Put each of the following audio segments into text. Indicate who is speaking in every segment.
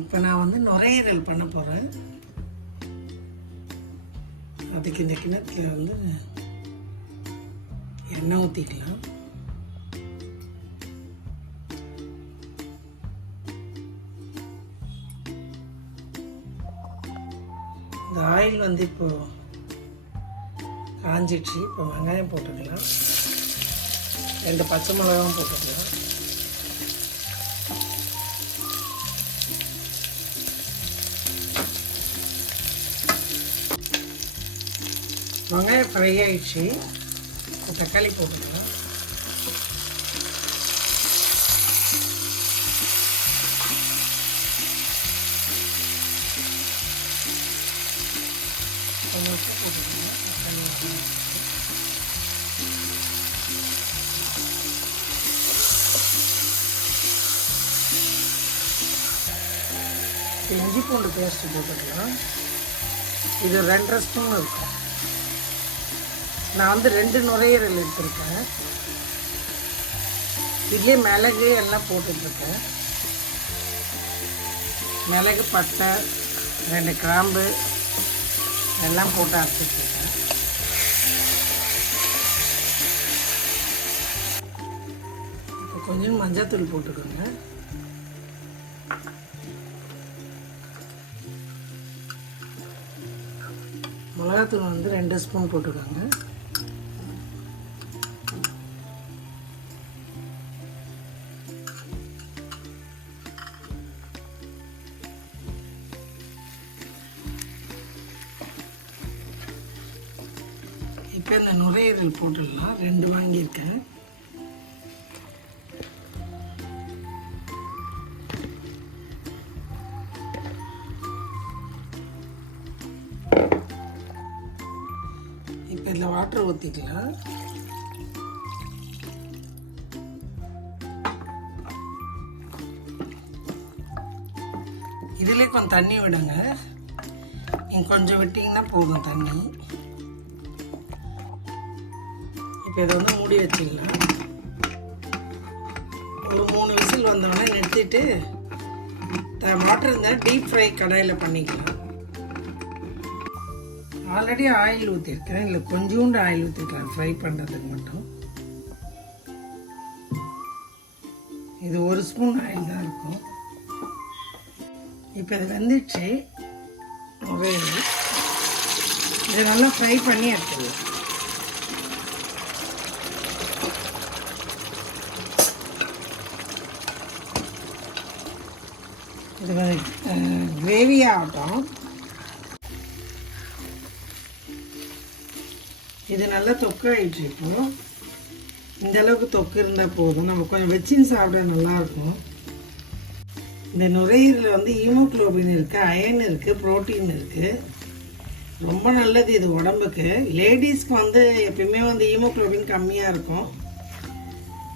Speaker 1: இப்போ நான் வந்து நுரையீரல் பண்ண போகிறேன் அதுக்கு இந்த கிணத்துல வந்து எண்ணெய் ஊற்றிக்கலாம் இந்த ஆயில் வந்து இப்போ காஞ்சிடுச்சு. இப்போ வெங்காயம் போட்டுக்கலாம். ரெண்டு பச்சை மிளகாவும் போட்டுக்கலாம். வெங்காயம் ஃப்ரை ஆயிடுச்சு தக்காளி போட்டுக்கலாம். கொஞ்சம் உப்பு போட்டுக்கலாம். தக்காளி இஞ்சி பூண்டு பேஸ்ட் போட்டுக்கலாம். இது ரெண்டரை ஸ்பூன் இருக்கும். நான் வந்து ரெண்டு நுரையீரல் எடுத்திருக்கேன். இதுலேயே மிளகு எல்லாம் போட்டுட்ருக்கேன். மிளகு பட்டை ரெண்டு கிராம்பு எல்லாம் போட்டு அரைச்சிட்ருக்கேன். இப்போ கொஞ்சம் மஞ்சத்தூள் போட்டுக்கோங்க. மிளகாத்தூள் வந்து ரெண்டு ஸ்பூன் போட்டுக்கோங்க. இப்போ இந்த நுரையீரல் போட்டுடலாம். ரெண்டு வாங்கியிருக்கேன். இப்போ இதில் வாட்டர் ஊற்றிக்கலாம் இதிலே கொஞ்சம் தண்ணி விடுங்க. நீங்கள் கொஞ்சம் விட்டிங்கன்னா போதும் தண்ணி. இப்போ இதை வந்து மூடி வச்சிடலாம் ஒரு மூணு விசில் வந்தோடனே நிறுத்திட்டு வாட்டர் இருந்தால் டீப் ஃப்ரை கடாயில் பண்ணிக்கலாம். ஆல்ரெடி ஆயில் ஊற்றிருக்கேன் இல்லை கொஞ்சோண்டு ஆயில் ஊற்றிருக்கேன் ஃப்ரை பண்ணுறதுக்கு மட்டும். இது ஒரு ஸ்பூன் ஆயில் தான் இருக்கும். இப்போ இது வந்துடுச்சு. இதை நல்லா ஃப்ரை பண்ணி எடுத்துக்கலாம். இது கிரேவி ஆகட்டும் இது நல்லா தொக்காயிடுச்சு இப்போ. இந்த அளவுக்கு தொக்கு இருந்தால் போதும். நம்ம கொஞ்சம் வச்சுன்னு சாப்பிட நல்லாயிருக்கும். இந்த நுரையீரலில் வந்து ஹீமோக்ளோபின் இருக்குது அயன் இருக்குது புரோட்டீன் இருக்குது ரொம்ப நல்லது இது உடம்புக்கு. லேடிஸ்க்கு வந்து எப்பயுமே வந்து ஹீமோக்ளோபின் கம்மியாக இருக்கும்.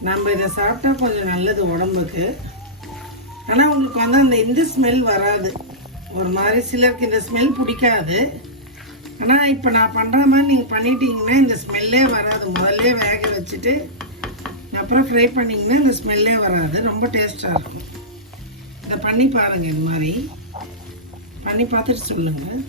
Speaker 1: நம்ம இதை சாப்பிட்டா கொஞ்சம் நல்லது உடம்புக்கு. ஆனால் உங்களுக்கு வந்து அந்த இந்த ஸ்மெல் வராது. ஒரு மாதிரி சிலருக்கு இந்த ஸ்மெல் பிடிக்காது. ஆனால் இப்போ நான் பண்ணுற மாதிரி நீங்கள் பண்ணிட்டீங்கன்னா இந்த ஸ்மெல்லே வராது. முதல்ல வேக வச்சுட்டு அப்புறம் ஃப்ரை பண்ணிங்கன்னா இந்த ஸ்மெல்லே வராது. ரொம்ப டேஸ்ட்டாக இருக்கும். இதை பண்ணி பாருங்கள் இது மாதிரி. பண்ணி பார்த்துட்டு சொல்லுங்கள்